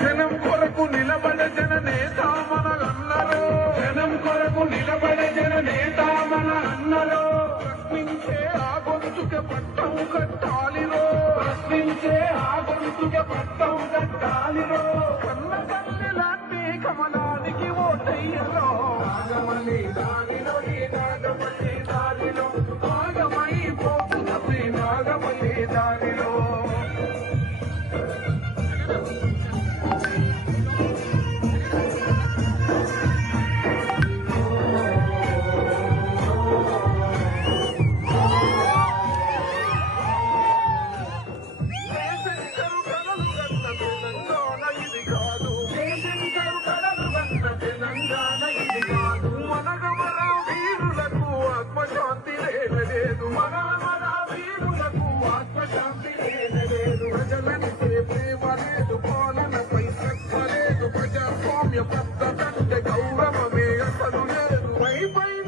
జనం కొరకు నిలబడ జన నేత అన్నలు జనం కొరకు నిలబడ జన నేత మన ప్రశ్నించే ఆ గొంతుక పట్టం కట్టాలిరో. ప్రశ్నించే ఆ గొంతుక పట్టం కట్టాలిరో. మనగమర వీరులకు ఆత్మశాంతి లేదు. మన మన మనగమర You're tanto que ahora mami, hasta